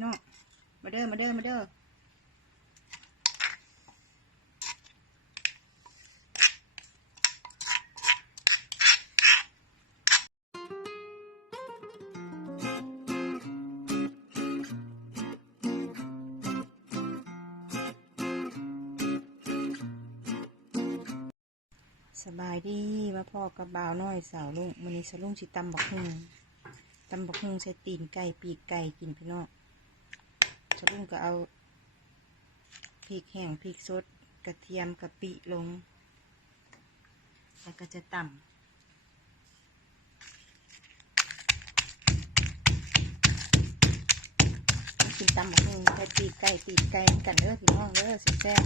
ี่น้อง มาเด้อ มาเด้อ มาเด้อสบายดีมาพ่อกับบ่าวน้อยสาวลุงมันนี้สาวลุงสิตำบักฮุงตำบักฮุงใส่ตีนไก่ปีกไก่กินพี่น้อง สาวลุงก็เอาพริกแห้งพริกสดกระเทียมกะปิลง แล้วก็จะตำมากินตำบักฮุงใส่ปีไก่ปีไก่กันเด้อพี่น้องเด้อแซ่บ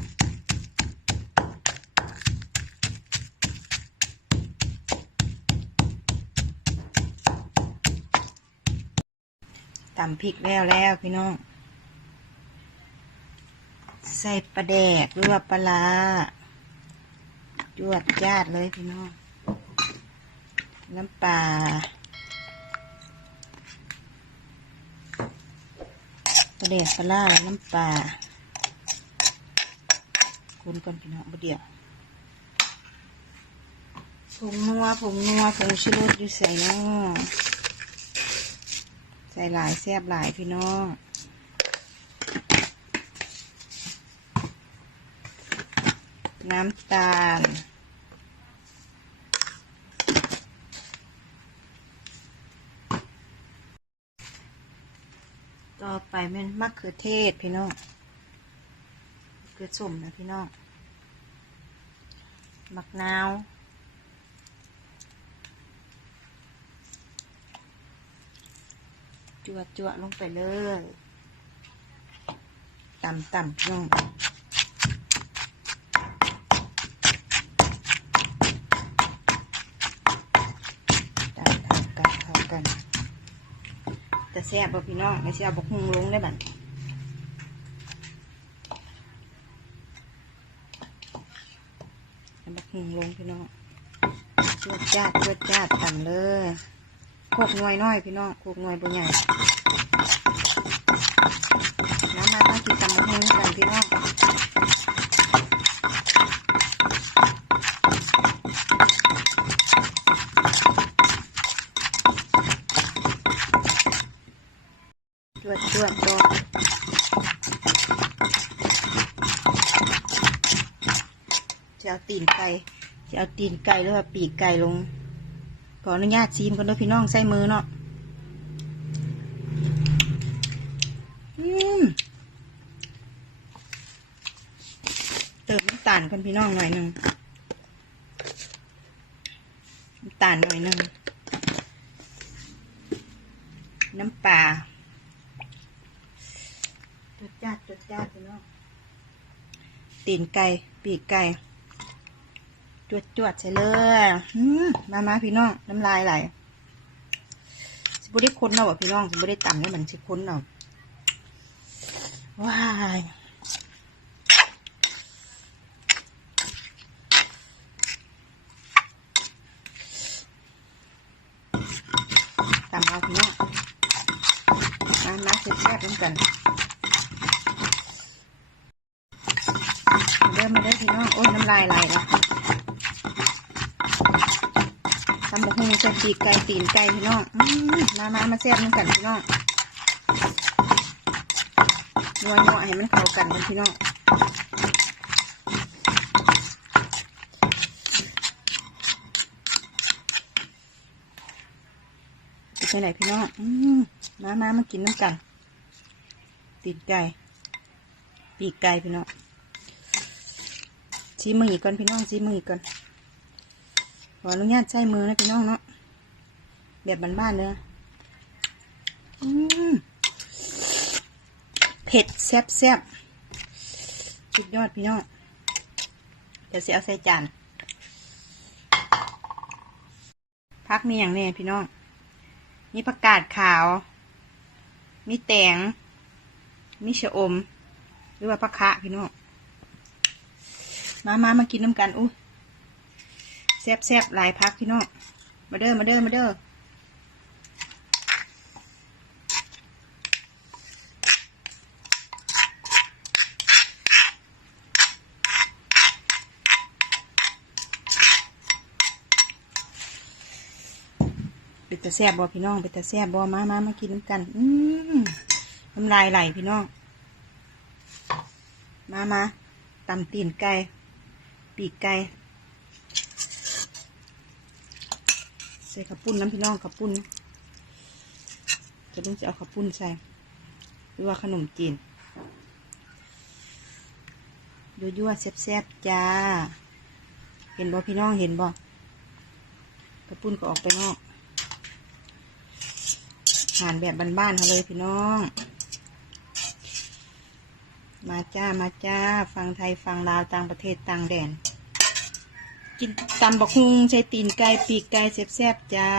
ตำพริกแล้วแล้วพี่น้อง ใส่ปลาแดกหรือว่าปลาจวดจาดเลยพี่น้อง น้ำปลาปลาแดกปลาร้าน้ำปลาคนก่อนพี่น้องบเดียวผงนัวผงนัวผงชูรสอยู่ใส่เนาะใส่หลายแซบหลายพี่น้อง น้ำตาล ต่อไปเป็นมะเขือเทศพี่น้องมะเขือส้มนะพี่น้องมะนาวจั่วจั่วลงไปเลย ต่ำต่ำน้องต่ำเท่า กันจะแซ่บบ่พี่น้องไม่ใช่เอาบกฮุงลงได้บัดบกฮุงลงพี่น้องจวดจ้าดจวดจ้าดต่ำเลยโคกน่วยน้อยพี่น้องโคกน่วยบุญใหญ่น้ำมาต้องกินตำมะฮุงกันพี่น้องจวดจวดจวด จะเอาตีนไก่จะเอาตีนไก่หรือว่าปีกไก่ลงขออนุญาตชิมกันด้วยพี่น้องใส่มือเนาะอืมเติมน้ำตาลกันพี่น้องหน่อยหนึ่งน้ำตาลหน่อยหนึ่งน้ำปลาจดจ้าดจดจ้าดพี่น้องตีนไก่ปีกไก่จ วดจวดๆใส่เลยมามาพี่น้องน้ำลายไหลสิบุได้ค้นเอาอะพี่น้องสิบุได้ต่ำเนี่ยมันสิค้นเอาว้ายต่ำเอาพี่น้องมามาเสร็จแซ่บกันเริ่มมาเด้พี่น้องโอ้ยน้ำลายไหลแล้ว ทำบกฮุงใส่ปีกไก่ตีนไก่พี่น้องมามามาแซ่บน้ำกันพี่น้องนัวนัวให้มันเข้ากันกันพี่น้องไปไหนพี่น้องมามามากินน้ำกัน ตีนไก่ ปีกไก่พี่น้องชี้มืออีกก่อนพี่น้องชี้มืออีกก่อน ออนุญาตใช้มือนะพี่น้องเนาะแบบบ้านๆเลยนะอเผ็ดแซ่บแซ่บสุดยอดพี่น้อง เดี๋ยวเสียเอาใส่จานพักมีอย่างแน่พี่น้อง มีผักกาดขาว มีแตง มีชะอม หรือว่าผักคะพี่น้อง มามามากินน้ำกันอุ้ย แซ่บแซ่บลายพักพี่น้อง มาเด้อ มาเด้อ มาเด้อเป็นตะแซ่บบอพี่น้องเป็นตะแซ่บบอมามามากินกัน อืมน้ำลายไหลพี่น้อง มามาตำตีนไก่ ปีกไก่ ใส่ข้าวปุ้นน้ำพี่น้องข้าวปุ้นจะต้องจะเอาข้าวปุ้นใส่หรือว่าขนมจีนยั่วๆแซ่บๆจ้า เห็นบ่พี่น้องเห็นบ่กระปุ้นก็ออกไปนอกหานแบบบ้านๆเขาเลยพี่น้อง มาจ้ามาจ้า ฟังไทยฟังลาวต่างประเทศต่างแดน กินตำบักฮุงใช้ตีนไก่ปีกไก่แซ่บๆจ้า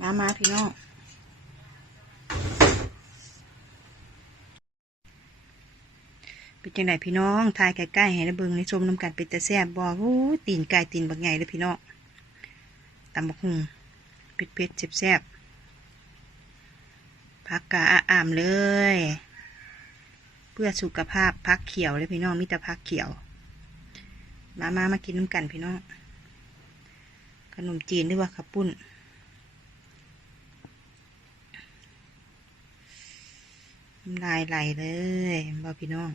มามาพี่น้องเป็นจังไดพี่น้องทายใกล้ๆให้ระเบิงในชมน้ำกันเป็นตะแซ่บบ่โอ้ตีนไก่ตีนบักใหญ่เลยพี่น้องตำบักหุ่งเผ็ดเผ็ดๆแซ่บๆพักกะอ่ามเลย เพื่อสุขภาพพักเขียวเลยพี่น้องมิตรพักเขียว มามามากินน้ำกันพี่น้อง ขนมจีนหรือว่าข้าวปุ้น ลายไหลเลยบ่พี่น้อง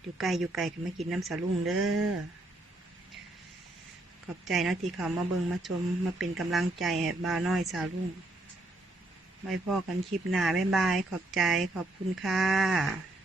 อยู่ไกลอยู่ไกลก็ไม่กินน้ำสาลุงเด้อ ขอบใจนะที่เขามาเบิงมาชมมาเป็นกำลังใจให้บ่าน้อยสาวลุงไม่พอกันคลิปหน้าบ๊ายบาย ขอบใจขอบคุณค่ะ